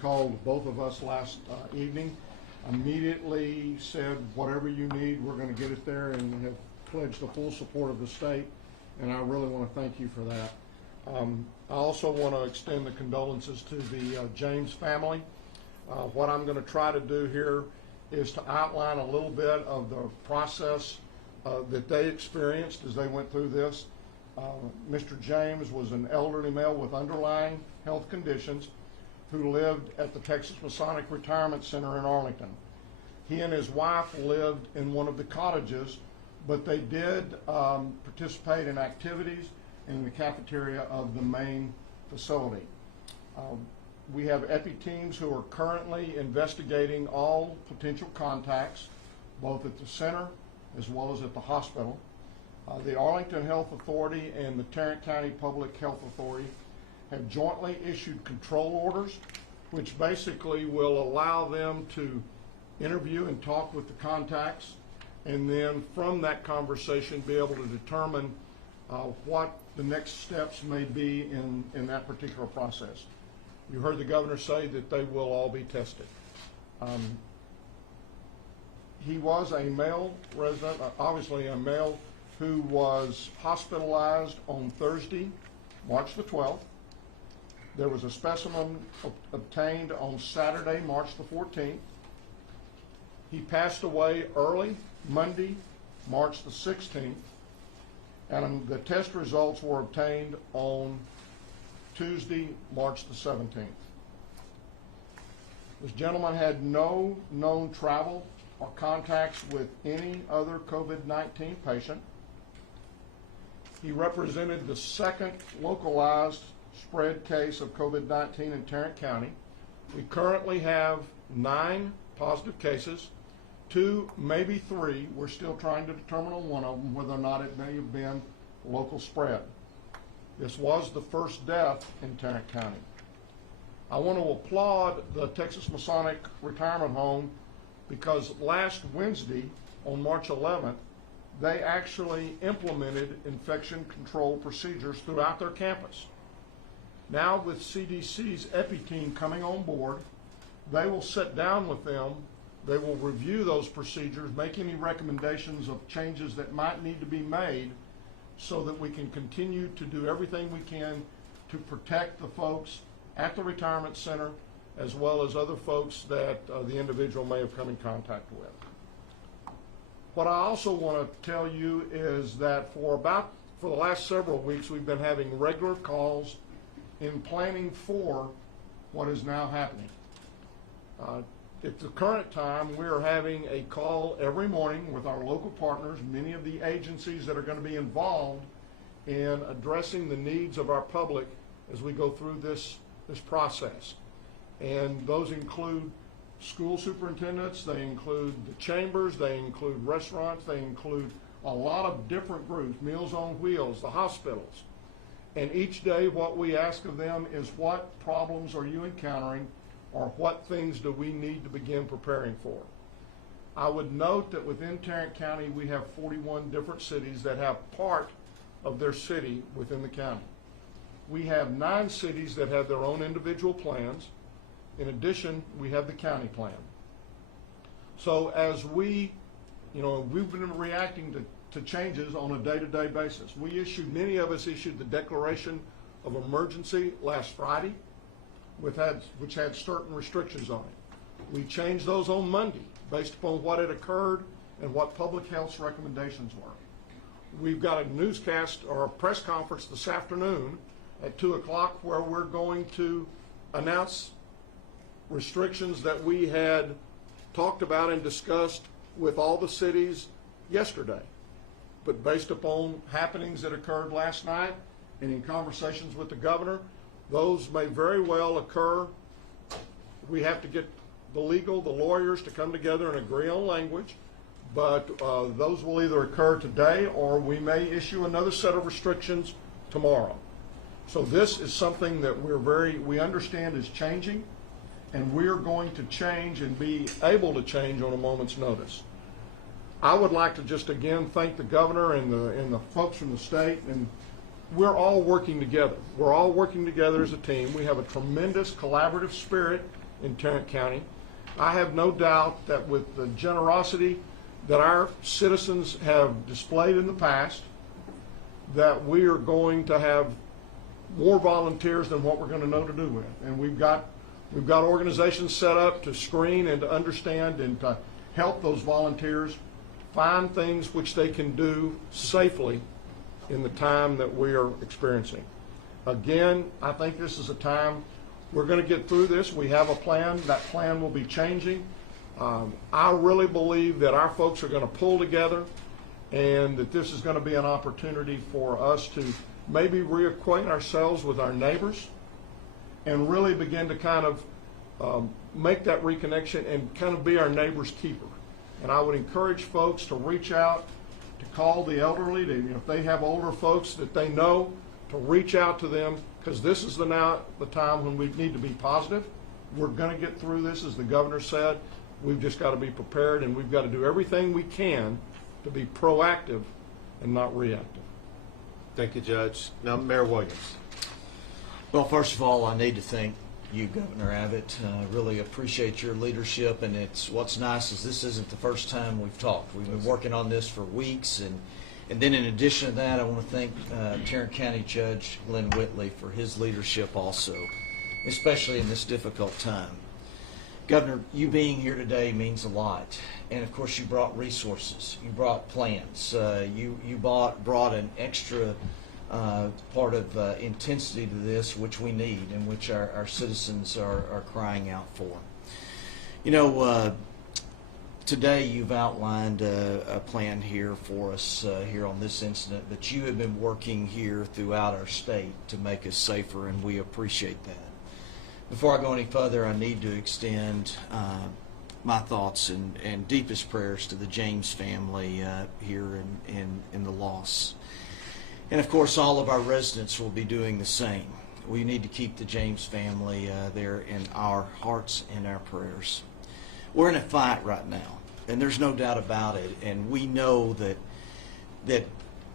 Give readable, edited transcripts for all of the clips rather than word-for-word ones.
called both of us last evening. Immediately said, whatever you need, we're going to get it there, and have pledged the full support of the state, and I really want to thank you for that. I also want to extend the condolences to the James family. What I'm going to try to do here is to outline a little bit of the process that they experienced as they went through this. Mr. James was an elderly male with underlying health conditions who lived at the Texas Masonic Retirement Center in Arlington. He and his wife lived in one of the cottages, but they did participate in activities in the cafeteria of the main facility. We have EPI teams who are currently investigating all potential contacts, both at the center as well as at the hospital. The Arlington Health Authority and the Tarrant County Public Health Authority have jointly issued control orders, which basically will allow them to interview and talk with the contacts, and then from that conversation be able to determine what the next steps may be in that particular process. You heard the governor say that they will all be tested. He was a male resident, obviously a male, who was hospitalized on Thursday, March the 12th. There was a specimen obtained on Saturday, March the 14th. He passed away early Monday, March the 16th, and the test results were obtained on Tuesday, March the 17th. This gentleman had no known travel or contacts with any other COVID-19 patient. He represented the second localized spread case of COVID-19 in Tarrant County. We currently have 9 positive cases, 2, maybe 3. We're still trying to determine on one of them whether or not it may have been local spread. This was the first death in Tarrant County. I want to applaud the Texas Masonic Retirement Home because last Wednesday, on March 11th, they actually implemented infection control procedures throughout their campus. Now with CDC's EPI team coming on board, they will sit down with them, they will review those procedures, make any recommendations of changes that might need to be made so that we can continue to do everything we can to protect the folks at the retirement center as well as other folks that the individual may have come in contact with. What I also want to tell you is that for the last several weeks we've been having regular calls in planning for what is now happening. At the current time, we are having a call every morning with our local partners, many of the agencies that are going to be involved in addressing the needs of our public as we go through this process. And those include school superintendents, they include the chambers, they include restaurants, they include a lot of different groups, Meals on Wheels, the hospitals. And each day what we ask of them is, what problems are you encountering, or what things do we need to begin preparing for? I would note that within Tarrant County we have 41 different cities that have part of their city within the county. We have 9 cities that have their own individual plans. In addition, we have the county plan. So as we've been reacting to changes on a day-to-day basis. Many of us issued the declaration of emergency last Friday, which had certain restrictions on it. We changed those on Monday based upon what had occurred and what public health's recommendations were. We've got a newscast or a press conference this afternoon at 2 o'clock where we're going to announce restrictions that we had talked about and discussed with all the cities yesterday. But based upon happenings that occurred last night and in conversations with the governor, those may very well occur. We have to get the lawyers to come together and agree on language, but those will either occur today or we may issue another set of restrictions tomorrow. So this is something that we understand is changing, and we're going to change and be able to change on a moment's notice. I would like to just again thank the governor and the folks from the state, and we're all working together. We're all working together as a team. We have a tremendous collaborative spirit in Tarrant County. I have no doubt that with the generosity that our citizens have displayed in the past, that we are going to have more volunteers than what we're going to know to do with. And we've got organizations set up to screen and to understand and to help those volunteers find things which they can do safely in the time that we are experiencing. Again, I think this is a time we're going to get through this. We have a plan. That plan will be changing. I really believe that our folks are going to pull together and that this is going to be an opportunity for us to maybe reacquaint ourselves with our neighbors and really begin to kind of make that reconnection and kind of be our neighbor's keeper. And I would encourage folks to reach out, to call the elderly, if they have older folks that they know, to reach out to them, because this is the time when we need to be positive. We're going to get through this, as the governor said. We've just got to be prepared, and we've got to do everything we can to be proactive and not reactive. Thank you, Judge. Now, Mayor Williams. Well, first of all, I need to thank you, Governor Abbott. Really appreciate your leadership, and what's nice is this isn't the first time we've talked. We've been working on this for weeks, and then in addition to that, I want to thank Tarrant County Judge Glenn Whitley for his leadership also, especially in this difficult time. Governor, you being here today means a lot, and of course you brought resources, you brought plans, you brought an extra part of intensity to this, which we need and which our citizens are crying out for. You know, today you've outlined a plan here for us here on this incident, but you have been working here throughout our state to make us safer, and we appreciate that. Before I go any further, I need to extend my thoughts and deepest prayers to the James family here in the loss. And of course, all of our residents will be doing the same. We need to keep the James family there in our hearts and our prayers. We're in a fight right now, and there's no doubt about it, and we know that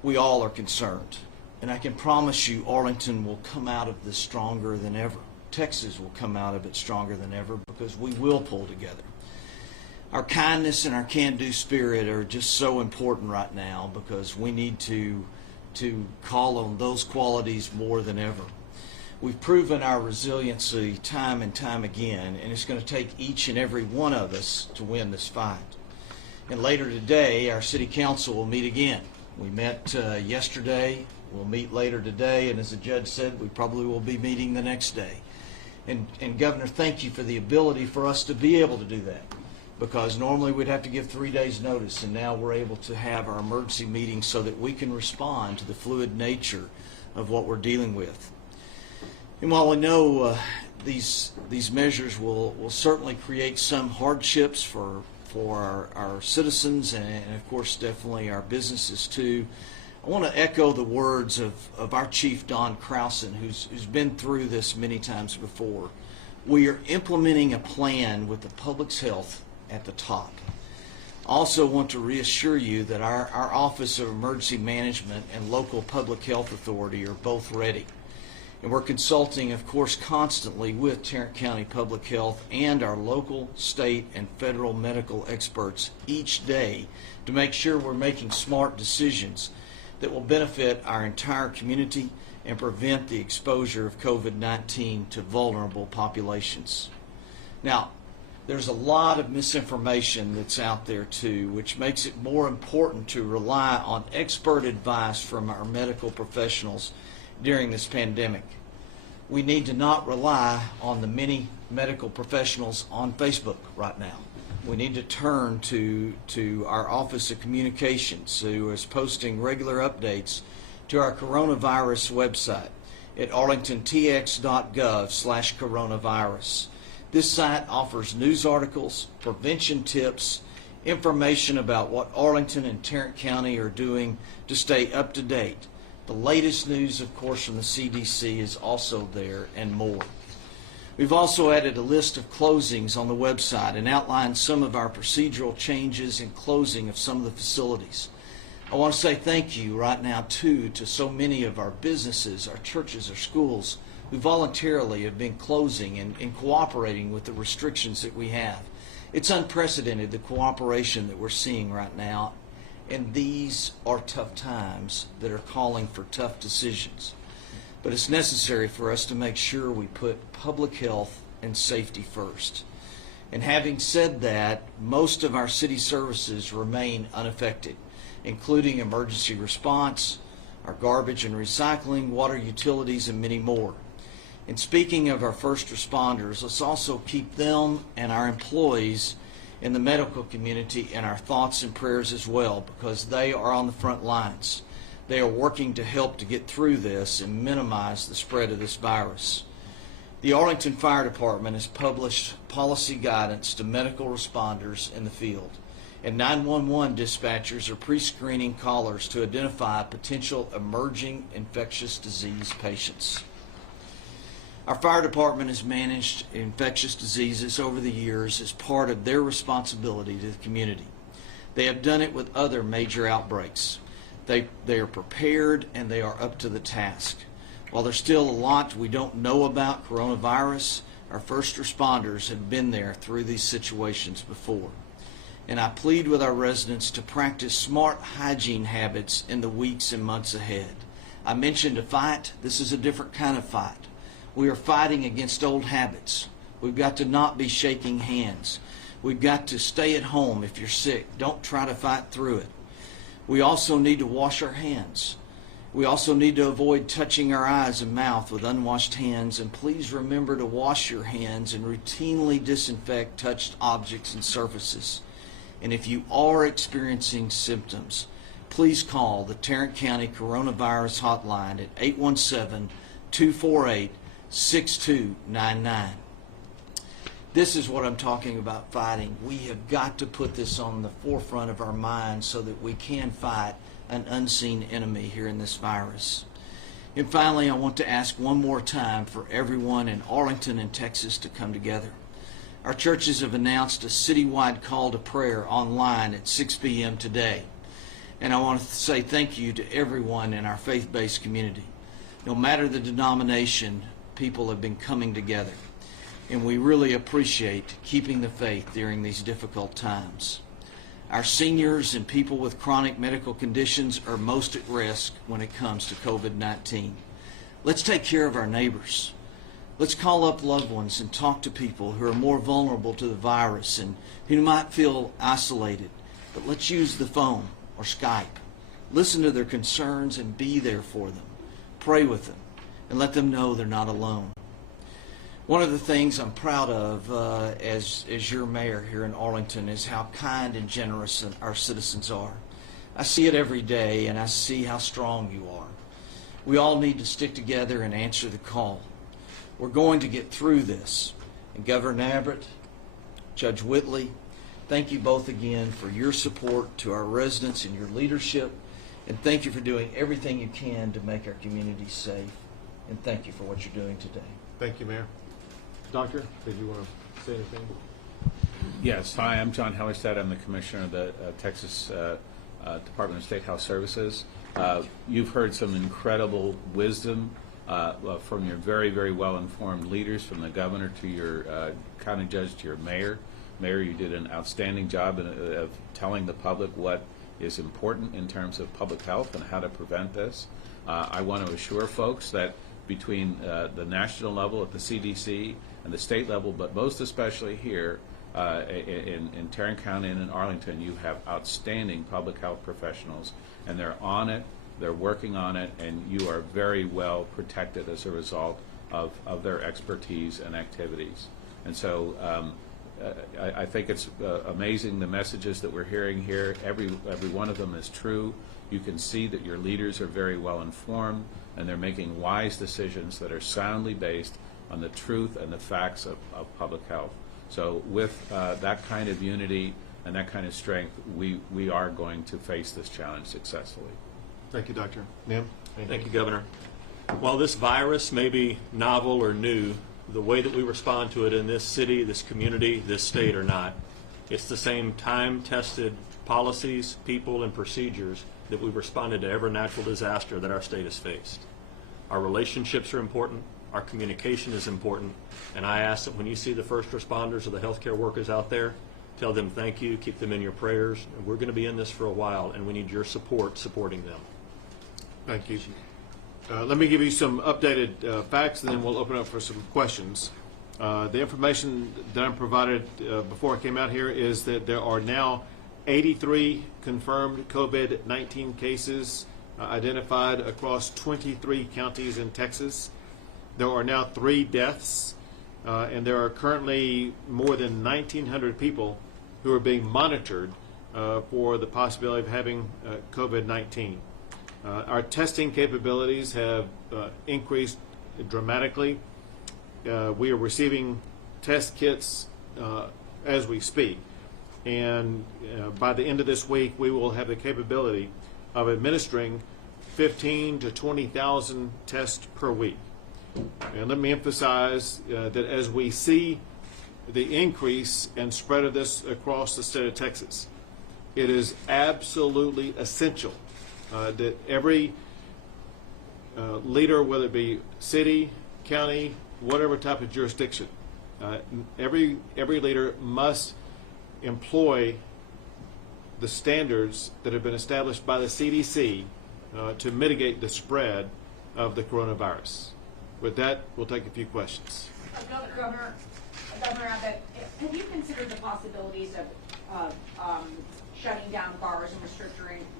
we all are concerned. And I can promise you Arlington will come out of this stronger than ever. Texas will come out of it stronger than ever because we will pull together. Our kindness and our can-do spirit are just so important right now because we need to call on those qualities more than ever. We've proven our resiliency time and time again, and it's going to take each and every one of us to win this fight. And later today, our city council will meet again. We met yesterday, we'll meet later today, and as the judge said, we probably will be meeting the next day. And Governor, thank you for the ability for us to be able to do that, because normally we'd have to give 3 days notice, and now we're able to have our emergency meeting so that we can respond to the fluid nature of what we're dealing with. And while I know these measures will certainly create some hardships for our citizens and of course definitely our businesses too, I want to echo the words of our Chief Don Krausen, who's been through this many times before. We are implementing a plan with the public's health at the top. I also want to reassure you that our Office of Emergency Management and local public health authority are both ready. And we're consulting, of course, constantly with Tarrant County Public Health and our local, state, and federal medical experts each day to make sure we're making smart decisions that will benefit our entire community and prevent the exposure of COVID-19 to vulnerable populations. Now, there's a lot of misinformation that's out there too, which makes it more important to rely on expert advice from our medical professionals during this pandemic. We need to not rely on the many medical professionals on Facebook right now. We need to turn to our Office of Communications, who is posting regular updates to our coronavirus website at arlingtontx.gov/coronavirus. This site offers news articles, prevention tips, information about what Arlington and Tarrant County are doing to stay up to date. The latest news, of course, from the CDC is also there, and more. We've also added a list of closings on the website and outlined some of our procedural changes and closing of some of the facilities. I want to say thank you right now, too, to so many of our businesses, our churches, our schools who voluntarily have been closing and cooperating with the restrictions that we have. It's unprecedented, the cooperation that we're seeing right now, and these are tough times that are calling for tough decisions. But it's necessary for us to make sure we put public health and safety first. And having said that, most of our city services remain unaffected, including emergency response, our garbage and recycling, water utilities, and many more. And speaking of our first responders, let's also keep them and our employees in the medical community in our thoughts and prayers as well, because they are on the front lines. They are working to help to get through this and minimize the spread of this virus. The Arlington Fire Department has published policy guidance to medical responders in the field, and 911 dispatchers are pre-screening callers to identify potential emerging infectious disease patients. Our fire department has managed infectious diseases over the years as part of their responsibility to the community. They have done it with other major outbreaks. They are prepared and they are up to the task. While there's still a lot we don't know about coronavirus, our first responders have been there through these situations before. And I plead with our residents to practice smart hygiene habits in the weeks and months ahead. I mentioned a fight. This is a different kind of fight. We are fighting against old habits. We've got to not be shaking hands. We've got to stay at home if you're sick. Don't try to fight through it. We also need to wash our hands. We also need to avoid touching our eyes and mouth with unwashed hands, and please remember to wash your hands and routinely disinfect touched objects and surfaces. And if you are experiencing symptoms, please call the Tarrant County Coronavirus Hotline at 817-248-6299. This is what I'm talking about fighting. We have got to put this on the forefront of our minds so that we can fight an unseen enemy here in this virus. And finally, I want to ask one more time for everyone in Arlington and Texas to come together. Our churches have announced a citywide call to prayer online at 6 p.m. today. And I want to say thank you to everyone in our faith-based community. No matter the denomination, people have been coming together. And we really appreciate keeping the faith during these difficult times. Our seniors and people with chronic medical conditions are most at risk when it comes to COVID-19. Let's take care of our neighbors. Let's call up loved ones and talk to people who are more vulnerable to the virus and who might feel isolated. But let's use the phone or Skype. Listen to their concerns and be there for them. Pray with them and let them know they're not alone. One of the things I'm proud of as your mayor here in Arlington is how kind and generous our citizens are. I see it every day, and I see how strong you are. We all need to stick together and answer the call. We're going to get through this. And Governor Abbott, Judge Whitley, thank you both again for your support to our residents and your leadership, and thank you for doing everything you can to make our community safe. And thank you for what you're doing today. Thank you, Mayor. Doctor, did you want to say anything? Yes. Hi, I'm John Hellerstedt. I'm the Commissioner of the Texas Department of State Health Services. You've heard some incredible wisdom from your very, very well-informed leaders, from the governor to your county judge to your mayor. Mayor, you did an outstanding job of telling the public what is important in terms of public health and how to prevent this. I want to assure folks that between the national level at the CDC and the state level, but most especially here in Tarrant County and in Arlington, you have outstanding public health professionals, and they're on it, they're working on it, and you are very well protected as a result of their expertise and activities. And so I think it's amazing the messages that we're hearing here. Every one of them is true. You can see that your leaders are very well informed, and they're making wise decisions that are soundly based on the truth and the facts of public health. So with that kind of unity and that kind of strength, we are going to face this challenge successfully. Thank you, Doctor. Ma'am? Thank you, Governor. While this virus may be novel or new, the way that we respond to it in this city, this community, this state are not. It's the same time-tested policies, people, and procedures that we've responded to every natural disaster that our state has faced. Our relationships are important. Our communication is important, and I ask that when you see the first responders or the healthcare workers out there, tell them thank you, keep them in your prayers. And we're going to be in this for a while, and we need your support supporting them. Thank you. Let me give you some updated facts, and then we'll open up for some questions. The information that I'm provided before I came out here is that there are now 83 confirmed COVID-19 cases identified across 23 counties in Texas. There are now 3 deaths, and there are currently more than 1,900 people who are being monitored for the possibility of having COVID-19. Our testing capabilities have increased dramatically. We are receiving test kits as we speak, and by the end of this week, we will have the capability of administering 15 to 20,000 tests per week. And let me emphasize that as we see the increase and spread of this across the state of Texas, it is absolutely essential that every leader, whether it be city, county, whatever type of jurisdiction, every leader must employ the standards that have been established by the CDC to mitigate the spread of the coronavirus. With that, we'll take a few questions. Governor Abbott, have you considered the possibilities of shutting down bars and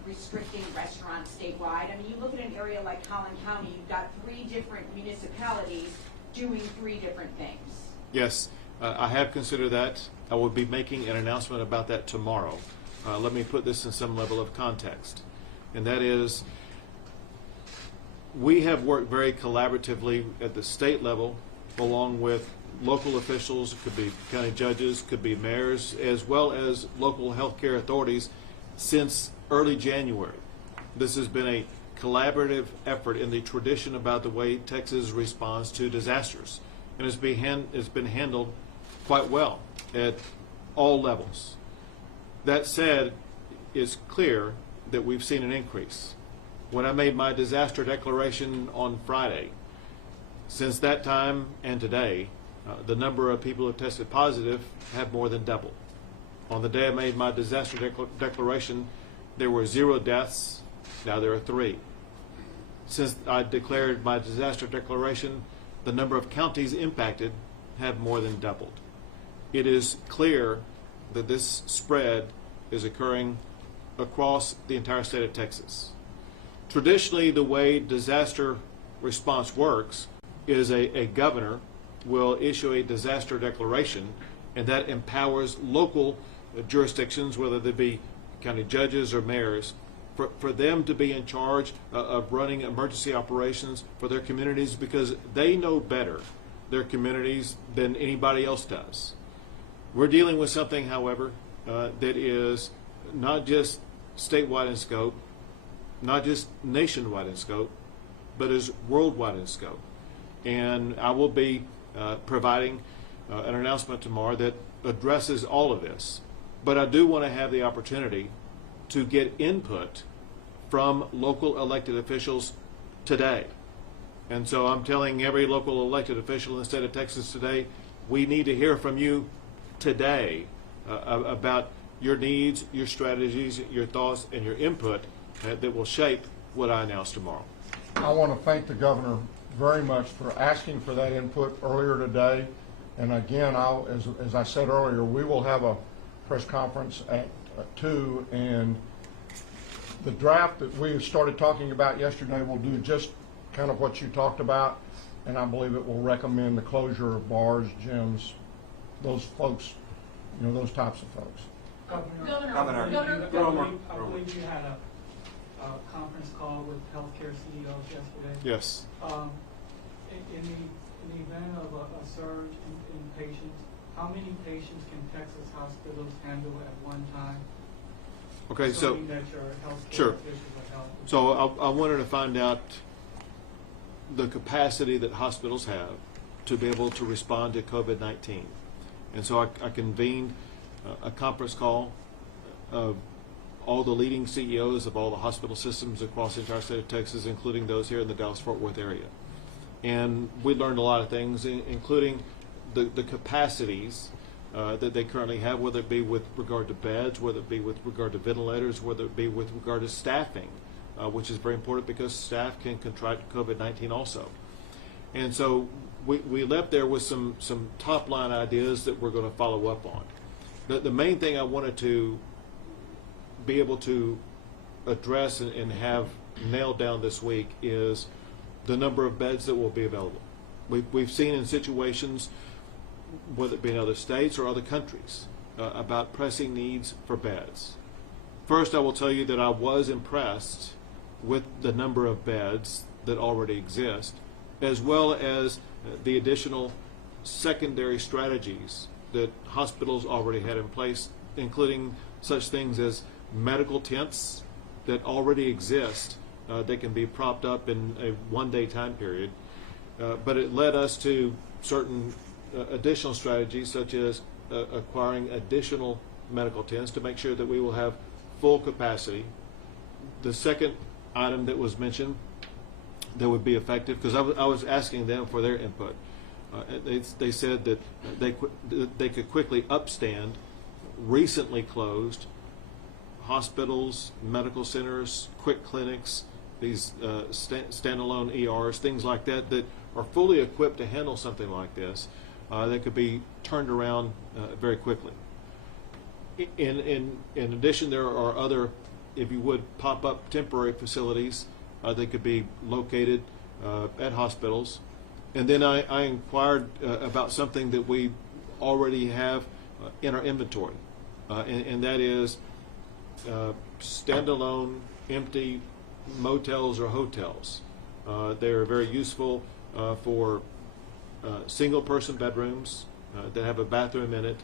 restricting restaurants statewide? I mean, you look at an area like Collin County, you've got 3 different municipalities doing 3 different things. Yes, I have considered that. I will be making an announcement about that tomorrow. Let me put this in some level of context, and that is, we have worked very collaboratively at the state level, along with local officials, could be county judges, could be mayors, as well as local healthcare authorities since early January. This has been a collaborative effort in the tradition about the way Texas responds to disasters, and it's been handled quite well at all levels. That said, it's clear that we've seen an increase. When I made my disaster declaration on Friday, since that time and today, the number of people who tested positive have more than doubled. On the day I made my disaster declaration, there were 0 deaths. Now there are 3. Since I declared my disaster declaration, the number of counties impacted have more than doubled. It is clear that this spread is occurring across the entire state of Texas. Traditionally, the way disaster response works is a governor will issue a disaster declaration, and that empowers local jurisdictions, whether they be county judges or mayors, for them to be in charge of running emergency operations for their communities, because they know better their communities than anybody else does. We're dealing with something, however, that is not just statewide in scope, not just nationwide in scope, but is worldwide in scope. And I will be providing an announcement tomorrow that addresses all of this. But I do want to have the opportunity to get input from local elected officials today. And so I'm telling every local elected official in the state of Texas today, we need to hear from you today about your needs, your strategies, your thoughts, and your input that will shape what I announce tomorrow. I want to thank the governor very much for asking for that input earlier today. And again, as I said earlier, we will have a press conference at 2, and the draft that we started talking about yesterday will do just kind of what you talked about, and I believe it will recommend the closure of bars, gyms, those folks, you know, those types of folks. Governor, I believe you had a conference call with healthcare CEOs yesterday. Yes. In the event of a surge in patients, how many patients can Texas hospitals handle at one time? Okay, so Assuming that your healthcare sure. officials are healthy. So I wanted to find out the capacity that hospitals have to be able to respond to COVID-19. And so I convened a conference call of all the leading CEOs of all the hospital systems across the entire state of Texas, including those here in the Dallas-Fort Worth area. and we learned a lot of things, including the capacities that they currently have, whether it be with regard to beds, whether it be with regard to ventilators, whether it be with regard to staffing, which is very important because staff can contract COVID-19 also. And so we left there with some top line ideas that we're going to follow up on. The main thing I wanted to be able to address and have nailed down this week is the number of beds that will be available. We've seen in situations, whether it be in other states or other countries, about pressing needs for beds. First, I will tell you that I was impressed with the number of beds that already exist, as well as the additional secondary strategies that hospitals already had in place, including such things as medical tents that already exist. They can be propped up in a one-day time period, but it led us to certain additional strategies, such as acquiring additional medical tents to make sure that we will have full capacity. The second item that was mentioned that would be effective, because I was asking them for their input. They said that they could quickly upstand recently closed hospitals, medical centers, quick clinics, these standalone ERs, things like that, that are fully equipped to handle something like this, that could be turned around very quickly. In addition, there are other, if you would, pop-up temporary facilities that could be located at hospitals. And then I inquired about something that we already have in our inventory, and that is standalone empty motels or hotels. They are very useful for single-person bedrooms that have a bathroom in it,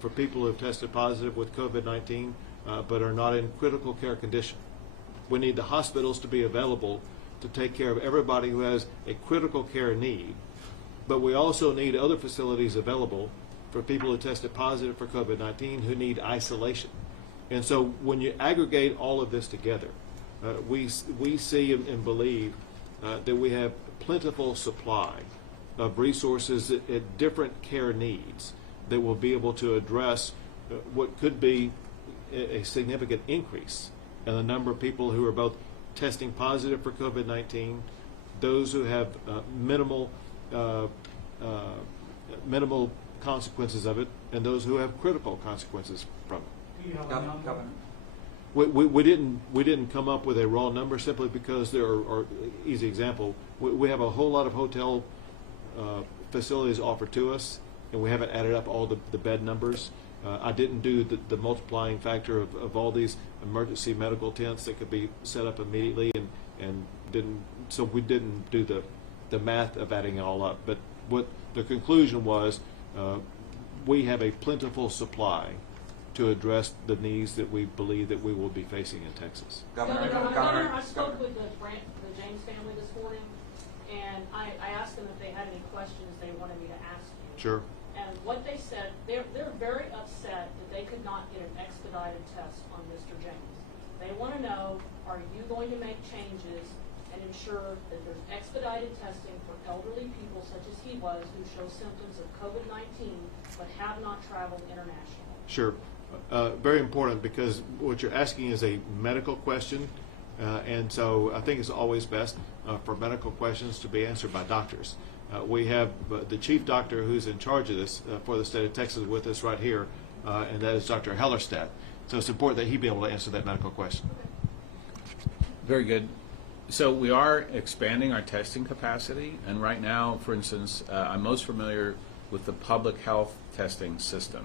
for people who have tested positive with COVID-19 but are not in critical care condition. We need the hospitals to be available to take care of everybody who has a critical care need, but we also need other facilities available for people who tested positive for COVID-19 who need isolation. And so when you aggregate all of this together, we see and believe that we have plentiful supply of resources at different care needs that will be able to address what could be a significant increase in the number of people who are both testing positive for COVID-19, those who have minimal consequences of it, and those who have critical consequences from it. Do you have a number? Governor. We didn't come up with a raw number simply because there are easy example. We have a whole lot of hotel facilities offered to us, and we haven't added up all the bed numbers. I didn't do the multiplying factor of all these emergency medical tents that could be set up immediately, and we didn't do the math of adding it all up. But what the conclusion was, we have a plentiful supply to address the needs that we believe that we will be facing in Texas. Governor, I spoke with the James family this morning, and I asked them if they had any questions they wanted me to ask you. Sure. And what they said, they're very upset that they could not get an expedited test on Mr. James. They want to know, are you going to make changes and ensure that there's expedited testing for elderly people such as he was, who show symptoms of COVID-19 but have not traveled internationally? Sure. Very important, because what you're asking is a medical question, and so I think it's always best for medical questions to be answered by doctors. We have the chief doctor who's in charge of this for the state of Texas with us right here, and that is Dr. Hellerstedt. So it's important that he be able to answer that medical question. Very good. So we are expanding our testing capacity, and right now, for instance, I'm most familiar with the public health testing system.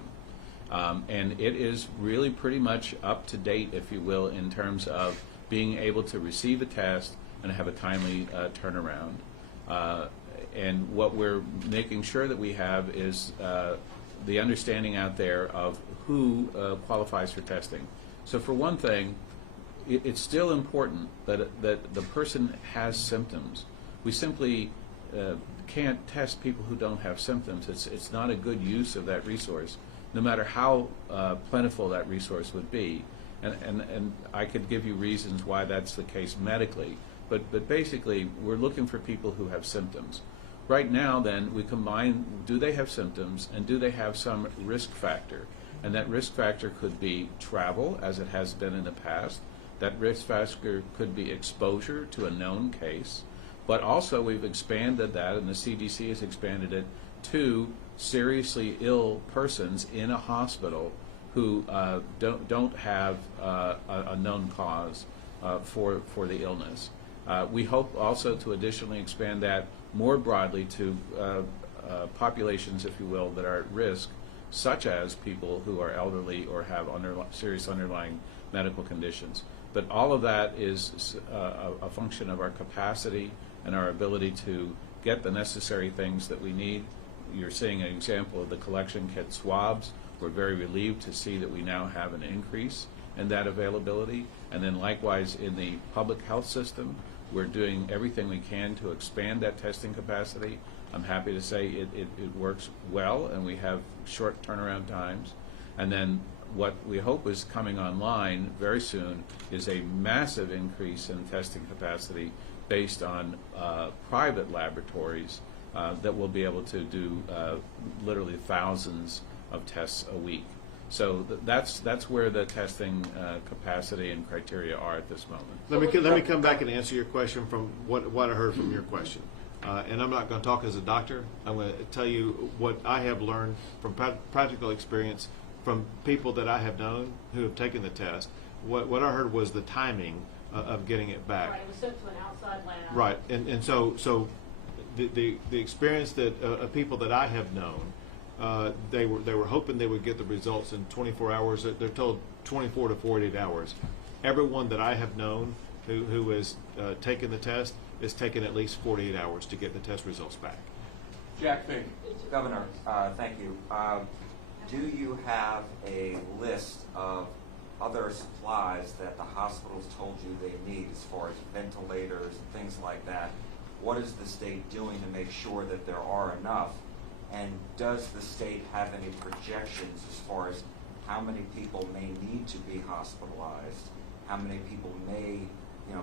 And it is really pretty much up to date, if you will, in terms of being able to receive a test and have a timely turnaround. And what we're making sure that we have is the understanding out there of who qualifies for testing. So for one thing, it's still important that the person has symptoms. We simply can't test people who don't have symptoms. It's not a good use of that resource, no matter how plentiful that resource would be. And I could give you reasons why that's the case medically, but basically we're looking for people who have symptoms. Right now, then, we combine, do they have symptoms and do they have some risk factor? And that risk factor could be travel, as it has been in the past. That risk factor could be exposure to a known case. But also we've expanded that, and the CDC has expanded it, to seriously ill persons in a hospital who don't have a known cause for the illness. We hope also to additionally expand that more broadly to populations, if you will, that are at risk, such as people who are elderly or have serious underlying medical conditions. But all of that is a function of our capacity and our ability to get the necessary things that we need. You're seeing an example of the collection kit swabs. We're very relieved to see that we now have an increase in that availability. And then likewise in the public health system, we're doing everything we can to expand that testing capacity. I'm happy to say it works well, and we have short turnaround times. And then what we hope is coming online very soon is a massive increase in testing capacity based on private laboratories that will be able to do literally thousands of tests a week. So that's where the testing capacity and criteria are at this moment. Let me come back and answer your question from what I heard from your question. And I'm not going to talk as a doctor. I'm going to tell you what I have learned from practical experience from people that I have known who have taken the test. What I heard was the timing of getting it back. Right, it was sent to an outside lab. Right, and so the experience that of people that I have known, they were hoping they would get the results in 24 hours. They're told 24 to 48 hours. Everyone that I have known who has taken the test is taking at least 48 hours to get the test results back. Jack Fink. Governor, thank you. Do you have a list of other supplies that the hospitals told you they need as far as ventilators and things like that? What is the state doing to make sure that there are enough? And does the state have any projections as far as how many people may need to be hospitalized? How many people may,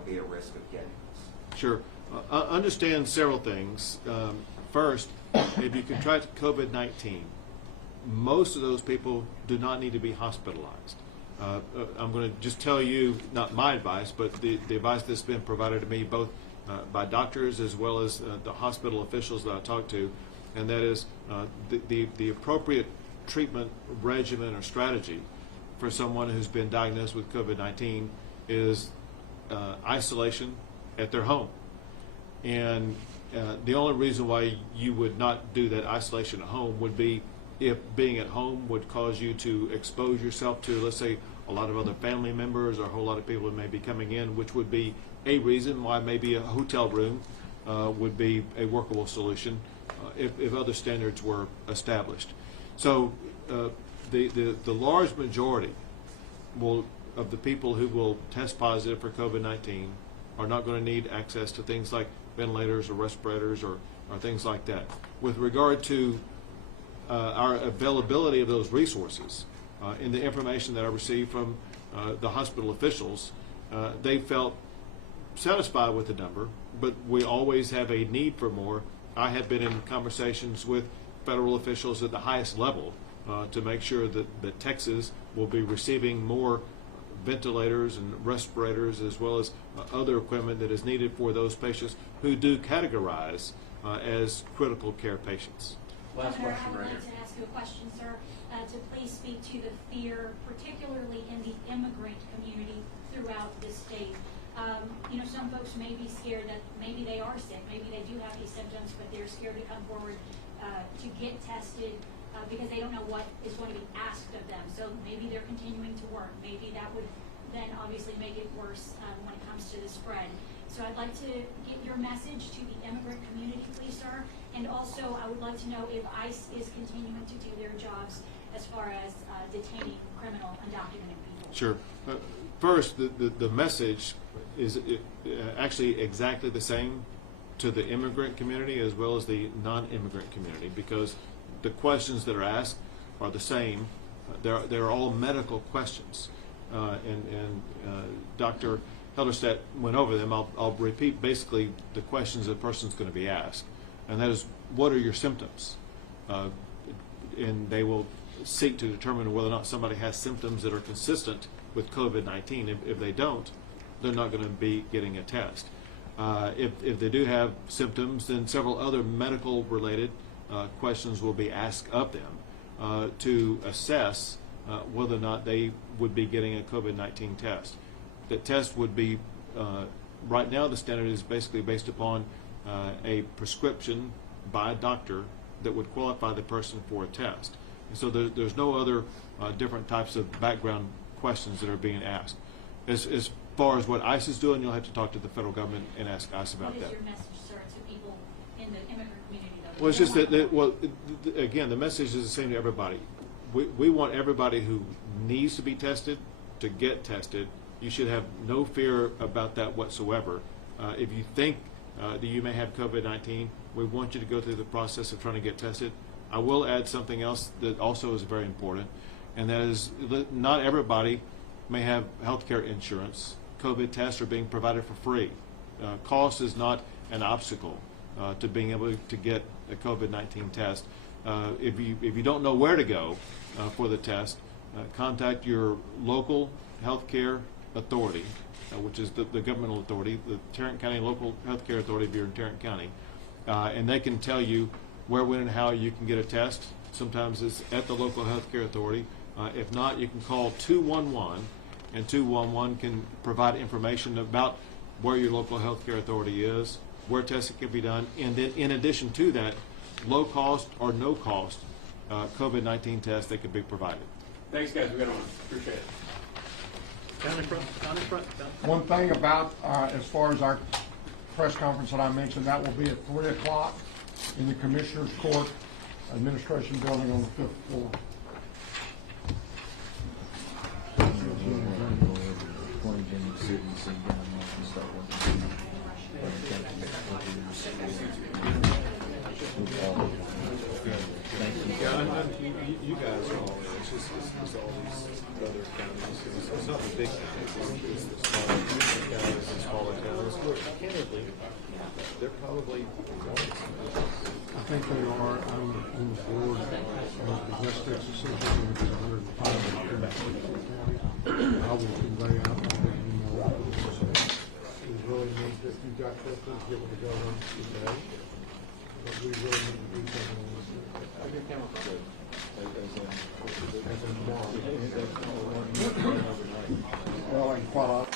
be at risk of getting this? Sure. Understand several things. First, if you contract COVID-19, most of those people do not need to be hospitalized. I'm going to just tell you, not my advice, but the advice that's been provided to me both by doctors as well as the hospital officials that I talk to, and that is the appropriate treatment regimen or strategy for someone who's been diagnosed with COVID-19 is isolation at their home. And the only reason why you would not do that isolation at home would be if being at home would cause you to expose yourself to, let's say, a lot of other family members or a whole lot of people who may be coming in, which would be a reason why maybe a hotel room would be a workable solution if other standards were established. So the large majority of the people who will test positive for COVID-19 are not going to need access to things like ventilators or respirators or things like that. With regard to our availability of those resources, in the information that I received from the hospital officials, they felt satisfied with the number, but we always have a need for more. I have been in conversations with federal officials at the highest level to make sure that Texas will be receiving more ventilators and respirators as well as other equipment that is needed for those patients who do categorize as critical care patients. Last Governor, question I would right like here. to ask you a question, sir, to please speak to the fear, particularly in the immigrant community throughout the state. Some folks may be scared that maybe they are sick, maybe they do have these symptoms, but they're scared to come forward to get tested because they don't know what is going to be asked of them. So maybe they're continuing to work. Maybe that would then obviously make it worse when it comes to the spread. So I'd like to get your message to the immigrant community, please, sir. And also, I would like to know if ICE is continuing to do their jobs as far as detaining criminal undocumented people. Sure. First, the message is actually exactly the same to the immigrant community as well as the non-immigrant community, because the questions that are asked are the same. They're all medical questions, and Dr. Helderstedt went over them. I'll repeat basically the questions a person's going to be asked, and that is, what are your symptoms? And they will seek to determine whether or not somebody has symptoms that are consistent with COVID-19. If they don't, they're not going to be getting a test. If they do have symptoms, then several other medical-related questions will be asked of them to assess whether or not they would be getting a COVID-19 test. The test would be, right now the standard is basically based upon a prescription by a doctor that would qualify the person for a test. And so there's no other different types of background questions that are being asked. As far as what ICE is doing, you'll have to talk to the federal government and ask ICE about that. What is your message, sir, to people in the immigrant community? Well, it's just that, again, the message is the same to everybody. We want everybody who needs to be tested to get tested. You should have no fear about that whatsoever. If you think that you may have COVID-19, we want you to go through the process of trying to get tested. I will add something else that also is very important, and that is not everybody may have health care insurance. COVID tests are being provided for free. Cost is not an obstacle to being able to get a COVID-19 test. If you don't know where to go for the test, contact your local health care authority, which is the governmental authority, the Tarrant County Local Health Care Authority if you're in Tarrant County, and they can tell you where, when, and how you can get a test. Sometimes it's at the local health care authority. If not, you can call 211, and 211 can provide information about where your local health care authority is, where testing can be done, and then in addition to that, low cost or no cost COVID-19 tests that could be provided. Thanks, guys. We got on. Appreciate it. Down in front. One thing about, as far as our press conference that I mentioned, that will be at 3 o'clock in the Commissioners Court Administration Building on the 5th floor. You guys are all, it's just all these other counties. It's not the big counties, it's the smaller counties, the smaller towns. Look, candidly, they're probably I think they are on the board of the West Texas Association, which is 105 in the county. I will convey out and let you know. We really need that you got questions, get with the governor today. But we really need to do something on this. I think came up good. Well, and quite